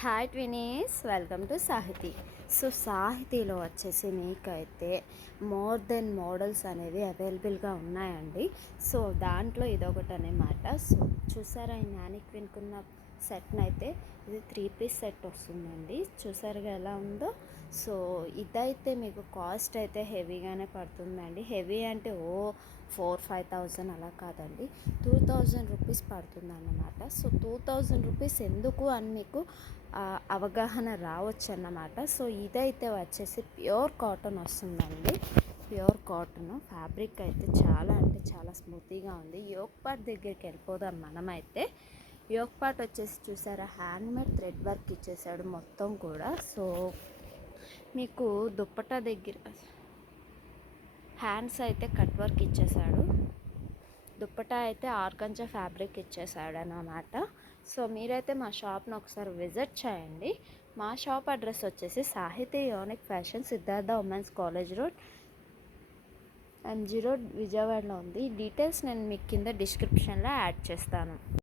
Hi twinnies, welcome to సాహితీ. So సాహితీలో వచ్చేసి మీకైతే మోర్ దెన్ మోడల్స్ అనేవి అవైలబుల్గా ఉన్నాయండి. సో దాంట్లో ఇదొకటి అనమాట. సో చూసారా, ఈ మ్యానిక్విన్కున్న సెట్ని అయితే ఇది 3 పీస్ సెట్ వస్తుందండి. చూసారుగా ఎలా ఉందో. సో ఇదైతే మీకు కాస్ట్ అయితే హెవీగానే పడుతుందండి. హెవీ అంటే 4-5 thousand అలా కాదండి, 2000 రూపీస్ పడుతుంది అన్నమాట. సో 2000 రూపీస్ ఎందుకు అని మీకు అవగాహన రావచ్చు అన్నమాట. సో ఇదైతే వచ్చేసి ప్యూర్ కాటన్ వస్తుందండి. ప్యూర్ కాటన్ ఫ్యాబ్రిక్ అయితే చాలా అంటే చాలా స్మూతీగా ఉంది. యోక్ పార్ట్ దగ్గరికి వెళ్ళిపోదాం మనమైతే. యోక్ పార్ట్ వచ్చేసి చూసారా, హ్యాండ్మేడ్ థ్రెడ్ వర్క్ ఇచ్చేసాడు మొత్తం కూడా. సో మీకు దుప్పటా దగ్గర హ్యాండ్స్ అయితే కట్ వర్క్ ఇచ్చేసాడు. దుప్పటా అయితే ఆర్గంజా ఫ్యాబ్రిక్ ఇచ్చేసాడు అన్నమాట. సో మీరైతే మా షాప్ని ఒకసారి విజిట్ చేయండి. మా షాప్ అడ్రస్ వచ్చేసి సాహితీ unique fashion, Siddhartha women's college road, MG road, విజయవాడలో ఉంది. డీటెయిల్స్ నేను మీకు కింద డిస్క్రిప్షన్లో యాడ్ చేస్తాను.